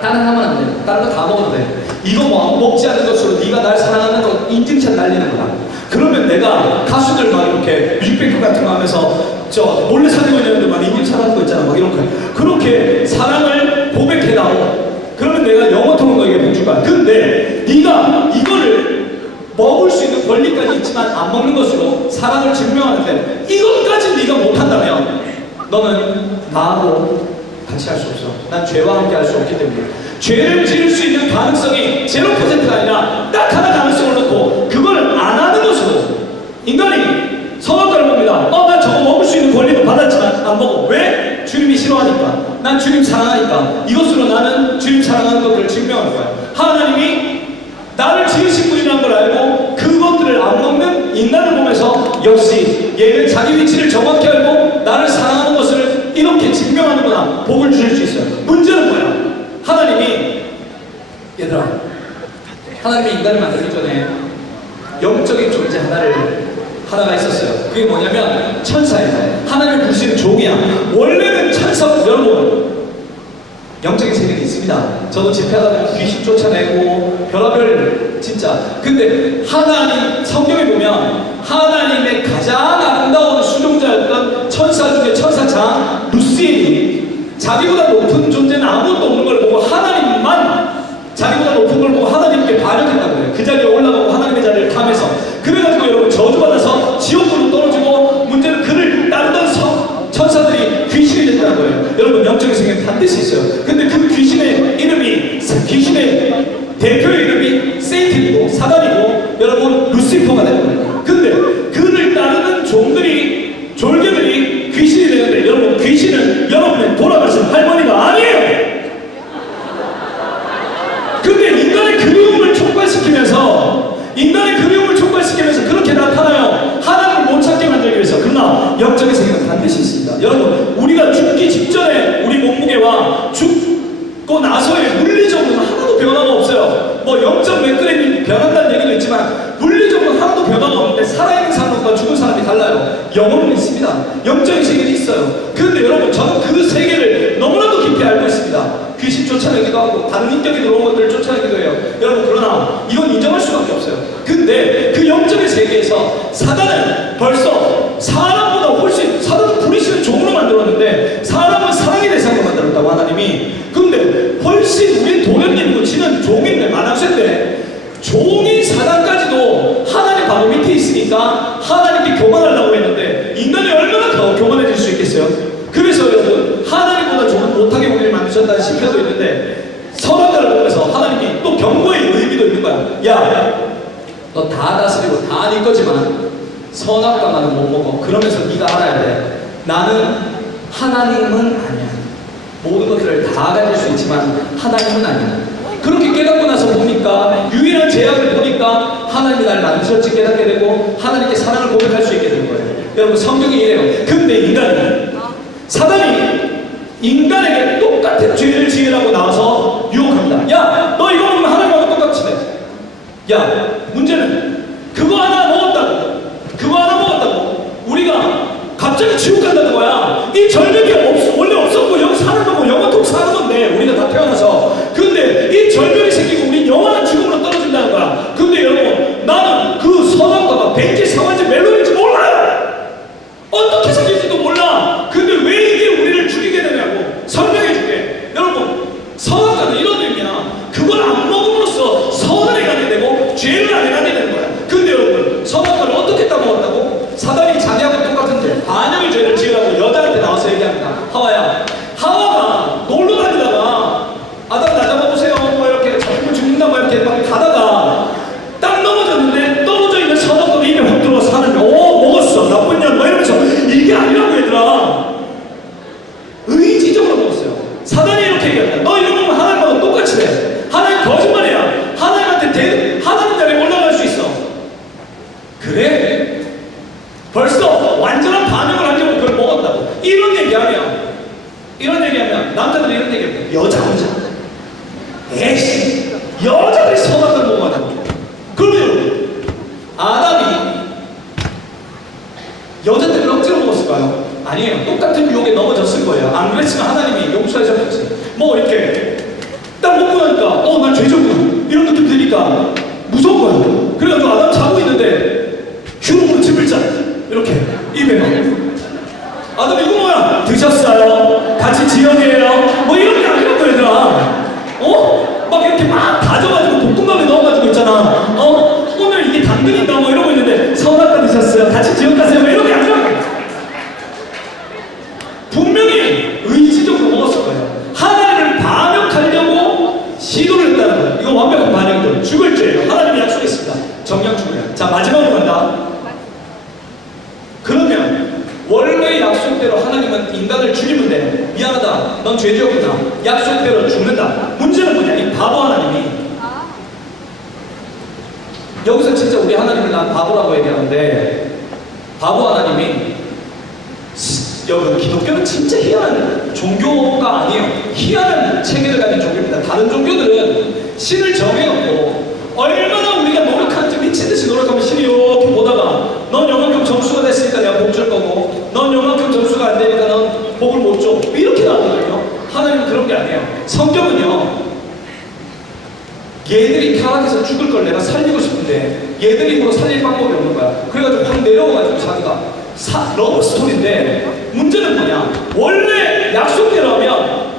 다른 하면 안 돼. 다른 거 다 먹어도 돼. 이거 뭐 먹지 않는 것으로 네가 날 사랑하는 거 인증샷 날리는 거다. 그러면 내가 가수들 막 이렇게 뮤직뱅크 같은 거 하면서 저 몰래 사귀고 있는데 막 인증샷 하는 거 있잖아. 막 이런 거. 그렇게 사랑을 고백해다오. 그러면 내가 영어 통한 거에게 줄 거야. 근데 네가 이거를 먹을 수 있는 권리까지 있지만 안 먹는 것으로 사랑을 증명하는데 이것까지 네가 못한다면 너는 나하고 같이 할 수 없어. 난 죄와 함께 할 수 없기 때문에 죄를 지을 수 있는 가능성이 0%가 아니라 딱 하나 가능성을 놓고 그걸 안 하는 것으로 인간이 선악과를 봅니다. 난 저거 먹을 수 있는 권리도 받았지만 안 먹어. 왜? 주님이 싫어하니까. 난 주님 사랑하니까. 이것으로 나는 주님 사랑하는 것들을 증명하는 거야. 하나님이 나를 지으신 분이라는 걸 알고 그것들을 안 먹는 인간을 보면서 역시 얘는 자기 위치를 정확히 알고 나를 사랑하는 것을 이렇게 증명하는구나. 복을 주실 수 있어요. 문제는 뭐야? 하나님이 얘들아, 하나님이 인간을 만들기 전에 영적인 존재 하나가 있었어요. 그게 뭐냐면 천사예요. 하나님을 부르시는 종이야. 원래는 천사, 여러분 영적인 세력이 있습니다. 저도 집회하다 보면 귀신 쫓아내고 별의별 진짜. 근데 하나님 성경에 보면 하나님의 가장 아름다운 수종자였던 천사 중에 천사장 루시엘이 자기보다 높은 존재는 아무것도 없는 걸 보고 하나님만 자기보다 높은 걸 보고 하나님께 반역했다고 해요. 그 자리에 올라가고 하나님의 자리를 탐해서. 그래가지고 여러분 저주받아서 지옥으로 떨어지고 문제는 그를 따르던 천사들이 귀신이 됐다는 거예요. 여러분 영적인 세계는 반드시 있어요. 근데 그 귀신의 이름이 귀신의 대표의 이름이 세이튼이고 사단이고 여러분 루시퍼가 되는 거예요. 근데 그를 따르는 졸개들이 귀신이 되는데 여러분 귀신은 여러분의 돌아가신 할머니가 아니에요. 근데 인간의 그리움을 촉발시키면서 그렇게 나타나요. 하나님을 못 찾게 만들기 위해서. 그러나 영적인 세계는 반드시 있습니다. 여러분 우리가 죽기 직전에 우리 몸무게와 죽고 나서의 물리적으로는 하나도 변화가 없어요. 뭐 0.몇 그램이 변한다는 얘기도 있지만 물리적으로 하나도 변화가 없는데 살아있는 사람과 죽은 사람이 달라요. 영혼은 있습니다. 영적인 세계는 있어요. 그런데 여러분 저는 그 세계를 너무나도 깊이 알고 있습니다. 귀신 쫓아내기도 하고 다른 인격이 들어온 것들을 쫓아내기도 해요. 여러분 그러나 이건 인정할 수밖에 없어요. 근데 그 영적인 세계에서 사단은 벌써 사람보다 훨씬 사단은 부리시는 종으로 만들었는데 사람은 사랑의 대상으로 만들었다고 하나님이. 근데 훨씬 우리 도련님이고 지는 종인데 만학생인데 종인 사단까지도 하나님 바로 밑에 있으니까 하나님께 교만하려고 했는데 인간이 얼마나 더 교만해질 수 있겠어요? 그래서 여러분 하나님보다 조금 못하게 우리를 만드셨다는 시편도 있는데 선악과를 보면서 하나님이 또 경고의 의미도 있는 거야. 야, 너 다 다스리고 다 네 거지만 선악과만은 못 먹어. 그러면서 네가 알아야 돼. 나는 하나님은 아니야. 모든 것들을 다 가질 수 있지만 하나님은 아니야. 그렇게 깨닫고 나서 보니까 유일한 제약을 보니까 하나님이 날 만드셨지 깨닫게 되고 하나님께 사랑을 고백할 수 있게 되는 거예요. 여러분 성경이 이래요. 근데 사단이 인간에게 똑같은 죄를 지으라고 나와서 유혹합니다. 야, 너 이거 먹으면 하나님하고 똑같이 돼. 야, 문제는 그거 하나 먹었다고 우리가 갑자기 지옥 간다는 거야. 이 절벽이 원래 없었고 여기 사는 거고 영원토록 사는 건데 우리가 다 태어나서. 근데 이 절벽이 생기고 우리 영원한 죽음으로 떨어진다는 거야. 근데 여러분 나는 그 선악과가 벤지 상한지 멜론인지 몰라요. 어떻게 생길지도 몰라. 근데 왜 이게 우리를 죽이게 되냐고 설명해줄게. 여러분 선악과는 이런 의미야. 그걸 안 먹음으로써 선을 행하게 되고 죄를 안 행하게 되는 거야. 근데 여러분 선악과를 어떻게 따먹었다고? 사단이 자기하고 똑같은 죄 반역의 죄를 지으라고 여자한테 나와서 얘기합니다. 하와가 놀러 다니다가 아담 나 잡아보세요 뭐 이렇게 잡으면 죽는다 뭐 이렇게 막 가다가 딱 넘어졌는데 떨어져 있는 선악과가 입에 확 들어와서 하는데 먹었어 나쁜 년 뭐 이러면서 이게 아니라고 얘들아. 의지적으로 먹었어요. 사단이 이렇게 얘기합니다. 너 이거 먹으면 하나님하고 똑같이 돼. 하나님 거짓말이야. 하나님한테 하나님 자리에 올라갈 수 있어. 그래? 벌써 완전한 반응을 하려고 그걸 먹었다고. 이런 얘기하면 남자들이 이런 얘기합니다. 여자 혼자 에이씨 여자들이 선악과를 먹어가지고. 그러면 아담이 여자들을 억지로 먹었을까요? 아니에요. 똑같은 유혹에 넘어졌을 거예요. 안 그랬으면 하나님이 용서하셨겠지. 뭐 이렇게 딱 먹고 나니까 난 죄졌구나 이런 느낌 드니까 무서운 거예요. 그래가지고 아담 자고 있는데 흉으로 집을 짜 이렇게 입에 막 아담 이거 뭐야? 드셨어요? 같이 지역이에요? 뭐 이런 게 아니라고 얘들아. 막 이렇게 막 다져가지고 볶음밥에 넣어가지고 있잖아. 오늘 이게 다 약속대로 하나님은 인간을 죽이면 돼. 미안하다. 넌 죄지었구나. 약속대로 죽는다. 문제는 뭐냐? 이 바보 하나님이. 여기서 진짜 우리 하나님을 난 바보라고 얘기하는데, 바보 하나님이, 여러분, 기독교는 진짜 희한한 종교가 아니에요. 희한한 체계를 가진 종교입니다. 다른 종교들은 신을 정해놓고 얼마나 우리가 노력하는지 미친듯이 노력하면 신이 이렇게 보다가 넌 요만큼 점수가 됐으니까 내가 복 줄 거고 넌 요만큼 점수가 안 되니까 넌 복을 못 줘. 이렇게 나오거든요. 하나님은 그런 게 아니에요. 성경은요, 얘들이 타락해서 죽을 걸 내가 살리고 싶은데 얘들이 힘으로 살릴 방법이 없는 거야. 그래가지고 확 내려와가지고 자기가 러브 스토리인데, 문제는 뭐냐? 원래 약속대로 하면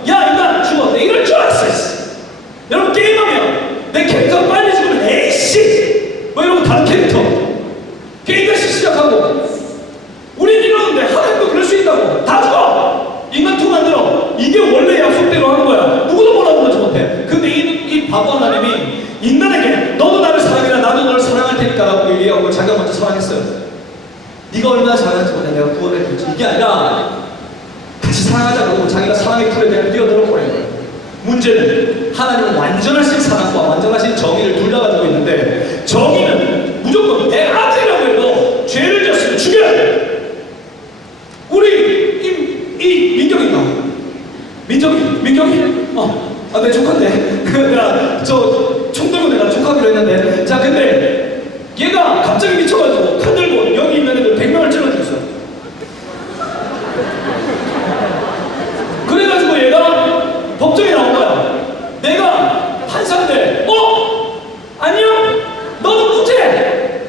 야 인간 죽어. 내 이럴 줄 알았어. 여러분, 게임하면 내 캐릭터가 빨리 죽으면 에이씨 뭐 이러고 다른 캐릭터 게임 다시 시작하고, 우린 이러는데 하나님도 그럴 수 있다고. 다 죽어. 인간 투 만들어. 이게 원래 약속대로 하는 거야. 누구도 뭐라고 하지 못해. 근데 이 바보 하나님이 인간에게 너도 나를 사랑해라, 나도 너를 사랑할 테니까 라고 얘기하고 자기가 먼저 사랑했어요. 네가 얼마나 잘하는지 보자. 내가 구원해 줄지. 이게 아니라 같이 사랑하자고 자기가 사랑의 풀에 그냥 뛰어들어 버린 거예요. 문제는 하나님은 완전하신 사랑과 완전하신 정의를 둘 다 가지고 있는데, 정의는 무조건 내 아들이라고 해도 죄를 졌으면 죽여야 돼. 우리 이 민경이가 민경이 내 조카인데 내가 총 들고 내가 조카기로 했는데, 자 근데 얘가 갑자기 미쳐가지고 칼 들고 여기 있는 애들 100명을 찔러줬어. 그래가지고 얘가 법정에 나온 거야. 내가 판사인데 아니요 너는 무죄.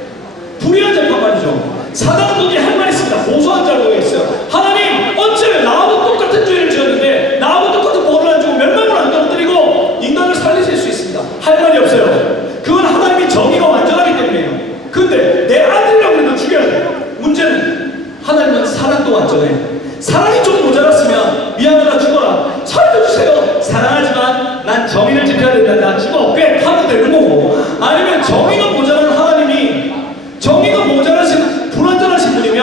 불의한 재판 말이죠. 사단독이 할 말 있습니다. 고소한 자로 있어요. 하나님 어째 나하고 똑같은 죄를 지었는데 나하고 똑같은 벌을 안 주고 몇 명을 안 떨어뜨리고 인간을 살리실 수 있습니다. 할 말이 없어요. 그건 하나님이 정의가 완전하기 때문이에요. 근데 내 아들이라고 해도 죽여야 돼. 문제는 하나님은 사랑도 완전해. 사랑이 좀 모자랐으면 미안하다 죽어라 살려주세요. 사랑하지만 난 정의를 지켜야 된다. 나 죽어 꽤 하면 되는 거고. 아니면 정의가 모자란 하나님이, 정의가 모자라신 불완전하신 분이면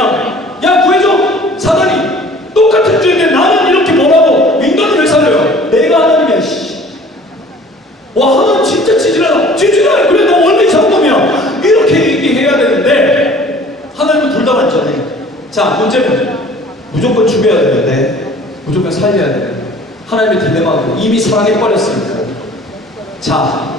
야 구해줘. 사단이 똑같은 죄인데 나는 이렇게 뭐라고 인간을 왜 살려요? 내가 하나님이야. 와 하나님 진짜 찌질하다. 찌질해. 그래 너 원래 이상한 놈이야. 이렇게 얘기해야 되는데 하나님은 둘 다 완전해. 자 문제는 무조건 죽여야 되는데 무조건 살려야 돼. 하나님의 딜레마고 이미 사랑해버렸으니까. 자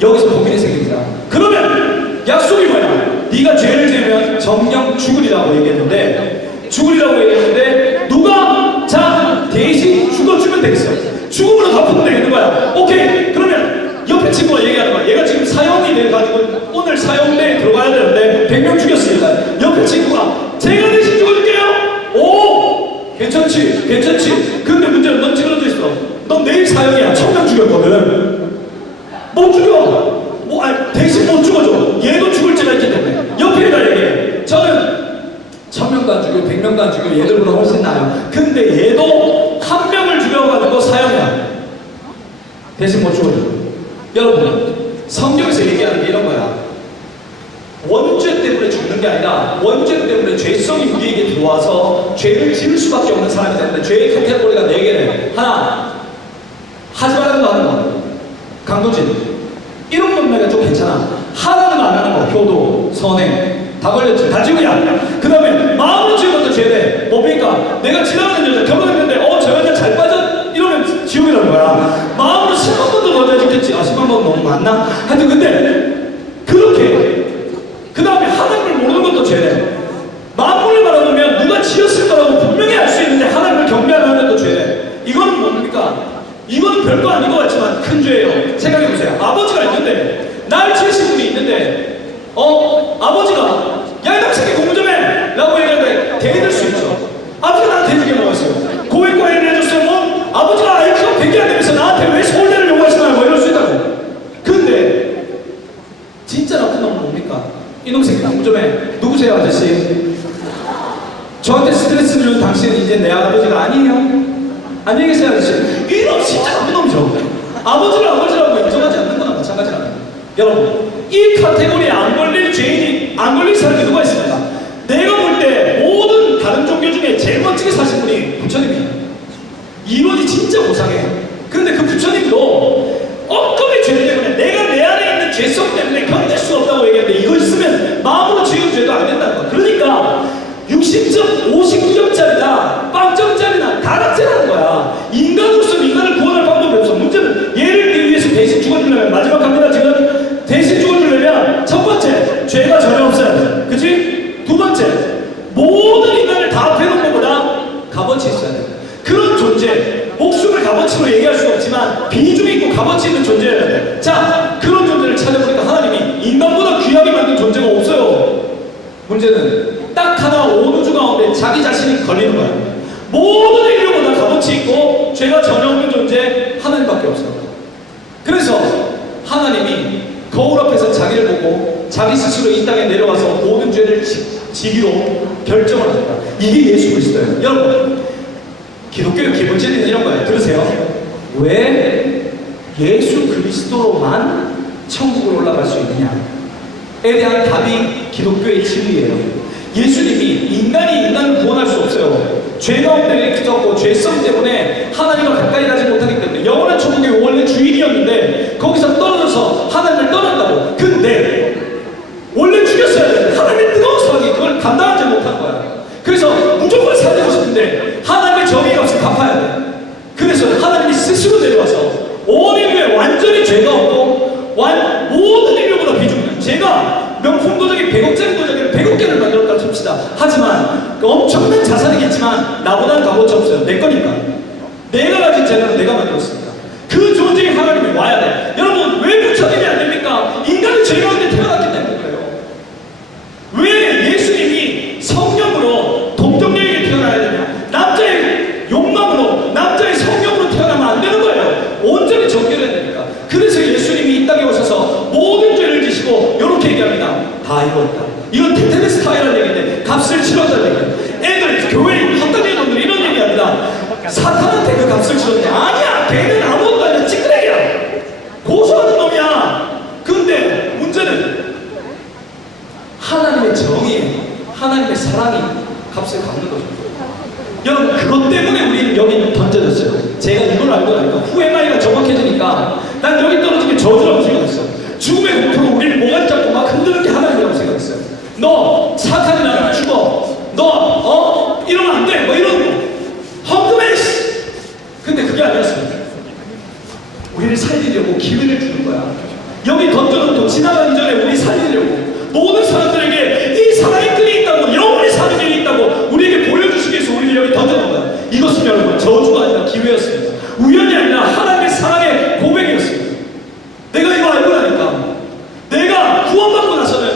여기서 고민이 생깁니다. 그러면 약속이 뭐야? 네가 죄를 지으면 정령 죽으리라고 얘기했는데, 누가 자 대신 죽어주면 되겠어. 죽음으로 갚으면 되겠는 거야. 오케이. 그러면 옆에 친구가 얘기하는 거야. 얘가 지금 사형이 돼가지고 오늘 사형대에 들어가야 되는데 100명 죽였으니까 옆에 친구가 제가 대신 죽어줄게요. 오 괜찮지. 근데 문제는 넌 찌그러져 있어. 넌 내일 사형이야. 1000명 죽였거든. 못 죽여. 대신 못 죽어줘. 얘도 죽을 죄가 있기 때문에. 옆에 얘가 얘기해. 저는 1000명도 안 죽이고 100명도 안 죽이고 얘들보다 훨씬 나아요. 근데 얘도 한 명을 죽여가지고 사형이야. 대신 못 죽어줘. 여러분 성경에서 얘기하는 게 이런 거야. 원죄 때문에 죽는 게 아니라 원죄 때문에 죄성이 우리에게 들어와서 죄를 지을 수밖에 없는 사람이 되는데, 죄의 카테고리가 4개래. 하나, 하지 말라는 거 하는 거. 강도질. 이런 건 내가 좀 괜찮아. 하라는 거 안 하는 거. 효도, 선행. 다 걸렸지. 다 지우야. 그 다음에 마음으로 지은 것도 죄돼. 뭡니까? 내가 지나가는 여자 결혼했는데 저 여자 잘 빠져? 이러면 지옥이라는 거야. 마음으로 10만 번도 던져 죽겠지. 10만 번 너무 많나? 하여튼 근데 그렇게. 그 다음에 하나님을 모르는 것도 죄돼. 만물을 바라보면 누가 지었을 거라고 분명히 알 수 있는데 하나님을 경배하는 것도 죄돼. 이거는 뭡니까? 이거는 별거 아닌 것 같지만 큰 죄예요. 생각해보세요. 아버지가 있는데 날 지으신 분이 있는데 아버지가 야 이 남새끼 공부 좀 해! 라고 얘기하는데 대들 수 있죠. 아버지가 나한테 해주게 뭐였어요? 고액과외를 해줬어요. 뭐 아버지가 IQ가 100이 안 되면서 나한테 왜 서울대를 요구하시나요? 뭐 이럴 수 있다고. 근데 진짜 나쁜 놈은 뭡니까? 이놈 새끼 공부 좀 해. 누구세요 아저씨? 저한테 스트레스 주는 당신은 이제 내 아버지가 아니에요? 안녕히 계세요 아저씨. 이놈 진짜 나쁜 놈이죠. 아버지를 아버지라고 인정하지 않는 거나 마찬가지라는 거예요. 여러분 이 카테고리에 안 걸릴 죄인이, 안 걸릴 사람이 누가 있습니까? 내가 볼 때 모든 다른 종교 중에 중에 제일 멋지게 사신 분이 부처님이에요. 이론이 진짜 고상해요. 그런데 그 부처님도 억겁의 죄 때문에 내가 내 안에 있는 죄성 때문에 견딜 수 없다고 얘기했는데 이거 있으면 마음으로 지은 죄도 안 된다는 거야. 그러니까 60점, 59점짜리다, 빵점짜리나 다 같지라는 거야. 인간으로서는 인간을 구원할 방법이 없어. 문제는 얘를 기 위해서 대신 죽어주려면, 마지막 갑니다. 지금 대신 죽어주려면 첫 번째, 죄가 전혀 없어야 돼. 그치? 두 번째, 모든 인간을 다 합해놓은 것보다 값어치 있어야 돼. 그런 존재, 목숨을 값어치로 얘기할 수 없지만 비중 있고 값어치 있는 존재여야 돼. 자, 그런 존재를 찾아보니까 하나님이 인간보다 귀하게 만든 존재가 없어요. 문제는 딱 하나 온 우주 가운데 자기 자신이 걸리는 거야. 모든 인류보다 값어치 있고 죄가 전혀 없는 존재 하나님밖에 없어요. 그래서 하나님이 거울 앞에서 자기를 보고 자기 스스로 이 땅에 내려와서 모든 죄를 지기로 결정을 합니다. 이게 예수 그리스도예요. 여러분, 기독교의 기본 진리는 이런 거예요. 들으세요. 왜 예수 그리스도로만 천국으로 올라갈 수 있느냐에 대한 답이 기독교의 진리예요. 예수님이 인간이 인간을 구원할 수 없어요. 죄 가운데 그쳤고 죄성 때문에 하나님과 가까이 가지 못하기 때문에 영원한 천국의 원래 주인이었는데 거기서 떨어져서 하나님을 떠난다고. 근데 원래 죽였어야 되는데 하나님의 뜨거운 사랑이 그걸 감당하지 못한 거야. 그래서 무조건 살리고 싶은데 하나님의 정의 값을 갚아야 돼. 그래서 하나님이 스스로 내려와서 온 인류에 완전히 죄가 없고 모든 인류보다 비중은 제가 명품 도자기 100억짜리 도자기를 100억 개를 만들었다 칩시다. 하지만 그 엄청난 자산이겠지만 나보다는 값어치 없어요. 내 거니까. 내가 가진 재능은 내가 만들었습니다. 그 존재의 하나님이 와야 돼. 여러분, 왜 부처님이 안 됩니까? 인간은 죄 가운데 태어났기 때문에 그래요. 왜 예수님이 성령으로 동정녀에게 태어나야 되냐? 남자의 욕망으로, 남자의 성령으로 태어나면 안 되는 거예요. 온전히 정결해야 되니까. 그래서 예수님이 이 땅에 오셔서 모든 죄를 지시고 이렇게 얘기합니다. 다 이뤘다. 이건 테테레스타이라는 얘기인데 값을 치렀다는 얘기예요. 애들, 교회, 헛다리 놈들 이런 얘기합니다. 사탄한테 그 값을 치렀냐? 아니야! 걔는 아무것도 아니야. 찌끄레기야. 고소하는 놈이야. 근데 문제는 하나님의 정의, 하나님의 사랑이 값을 갚는 거죠. 여러분, 그것 때문에 우리는 여기 던져졌어요. 제가 이걸 알고 나니까 후회마이가 정확해지니까 난 여기 떨어지게 저주라고 생각했어요. 죽음의 공포로 우리를 모가지 잡고 막 흔드는 게 하나님이라고 생각했어요. 너 사탄이 나면 죽어. 너 이러면 안 돼. 뭐 이런 거. 헝금해. 근데 그게 아니었어요. 우리를 살리려고 기회를 주는 거야. 여기 던져놓고 지나가기 전에 우리 살리려고 모든 사람들에게 이 사랑의 끈이 있다고, 영원히 사는 길이 있다고 우리에게 보여주시기 위해서 우리를 여기 던져놓은 거야. 이것은 여러분 저주가 아니라 기회였습니다. 우연이 아니라 하나님의 사랑의 고백이었습니다. 내가 이거 알고 나니까 내가 구원받고 나서는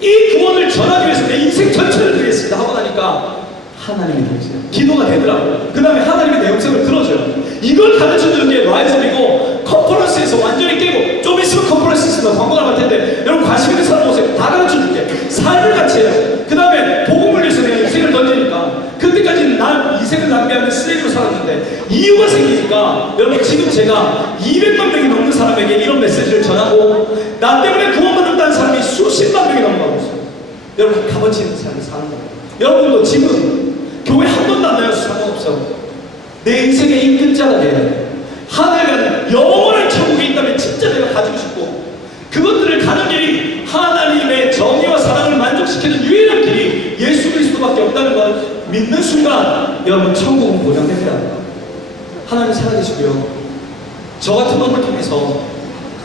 이 구원을 전하기 위해서 내 인생 전체를 드리겠습니다 하고 나니까 하나님이 되세요. 기도가 되더라고요. 그 다음에 하나님의 내 음성을 들어줘요. 이걸 가르쳐주는 게 라이브이고 컨퍼런스에서 완전히 깨고, 좀 있으면 컨퍼런스 있으면 광고 나갈 텐데 여러분 관심 있는 사람 오세요. 다 가르쳐줄게. 삶을 같이 해요. 그 다음에 복음을 위해서 내가 인생을 던지니까 그때까지는 난 인생을 낭비하는 쓰레기로 살았는데 이유가 생기니까 여러분 지금 제가 200만 명이 넘는 사람에게 이런 메시지를 전하고 나 때문에 구원받았다는 사람이 수십만 명이 넘어가고 있어요. 여러분 값어치 있는 삶을 사는 거예요. 여러분도 지금 교회 한 번도 안 다녀서 상관없어. 내 인생의 임금자가 돼야 돼. 하늘과 영원한 천국에 있다면 진짜 내가 가지고 싶고 그것들을 가는 길이 하나님의 정의와 사랑을 만족시키는 유일한 길이 예수 그리스도밖에 없다는 걸 믿는 순간 여러분 천국은 보장됩니다. 하나님 살아계시고요. 저 같은 분을 통해서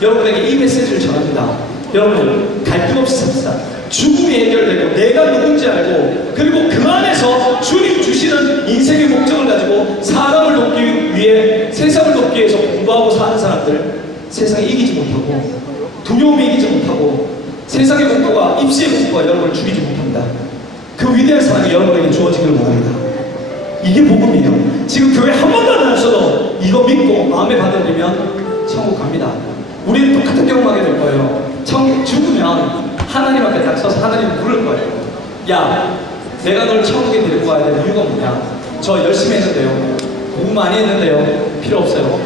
여러분에게 이 메시지를 전합니다. 여러분 갈등 없이 삽시다. 죽음이 해결되고 내가 누군지 알고 그리고 그 안에서 주님 주시는 인생의 목적을 가지고 사람을 돕기 위해 세상을 돕기 위해서 공부하고 사는 사람들, 세상에 이기지 못하고 두려움에 이기지 못하고 세상의 공포가 입시의 공포가 여러분을 죽이지 못합니다. 그 위대한 사랑이 여러분에게 주어지기를 원합니다. 이게 복음이에요. 지금 교회 한 번도 안 나왔어도 이거 믿고 마음에 받아들이면 천국 갑니다. 우리는 똑같은 경험하게 될 거예요. 죽으면 하나님 앞에 딱 서서 하나님을 부를 거예요. 야, 내가 널 천국에 데리고 가야 되는 이유가 뭐냐? 저 열심히 했는데요. 공부 많이 했는데요. 필요 없어요.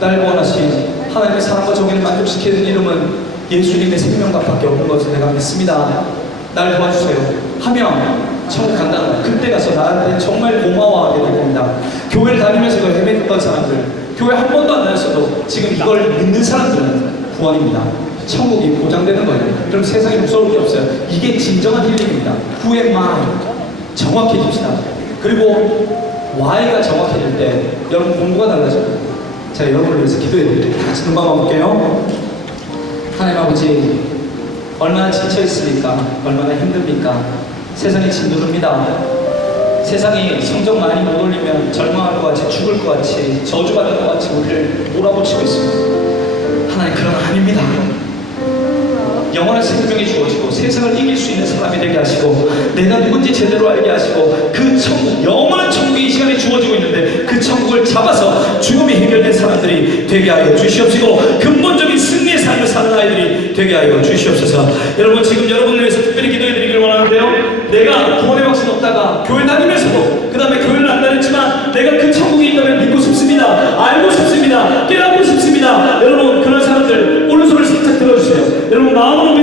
날 구원하신 하나님의 사랑과 정의를 만족시키는 이름은 예수님의 생명값밖에 없는 것을 내가 믿습니다. 날 도와주세요 하면 천국 간다는 거야. 그때 가서 나한테 정말 고마워하게 될 겁니다. 교회를 다니면서도 헤맸던 사람들, 교회 한 번도 안 다녔어도 지금 이걸 믿는 사람들은 구원입니다. 천국이 보장되는 거예요. 그럼 세상에 무서울 게 없어요. 이게 진정한 힐링입니다. 후의 마음 정확해집시다. 그리고 Y가 정확해질 때 여러분 공부가 달라져요. 제가 여러분을 위해서 기도해 드릴게요. 다 같이 눈 감아볼게요. 하나님 아버지, 얼마나 지쳐있습니까? 얼마나 힘듭니까? 세상이 짓누릅니다. 세상이 성적 많이 못 올리면 절망할 것 같이, 죽을 것 같이, 저주받을 것 같이 우리를 몰아붙이고 있습니다. 하나님, 그런 아닙니다. 영원한 생명이 주어지고 세상을 이길 수 있는 사람이 되게 하시고 내가 누군지 제대로 알게 하시고 그 천국, 영원한 천국이 이 시간에 주어지고 있는데 그 천국을 잡아서 죽음이 해결된 사람들이 되게 하여 주시옵시고 근본적인 승리의 삶을 사는 아이들이 되게 하여 주시옵소서. 여러분, 지금 여러분을 위해서 특별히 기도해 드리길 원하는데요, 내가 구원의 확신 없다가 교회 다니면서도 그 다음에 교회를 안 다녔지만 내가 그 천국이 있다면 믿고 싶습니다. 알고 싶습니다. 깨닫고 싶습니다. 여러분, 그런 사람들 오른손을 살짝 들어주세요. 여러분, 마음으로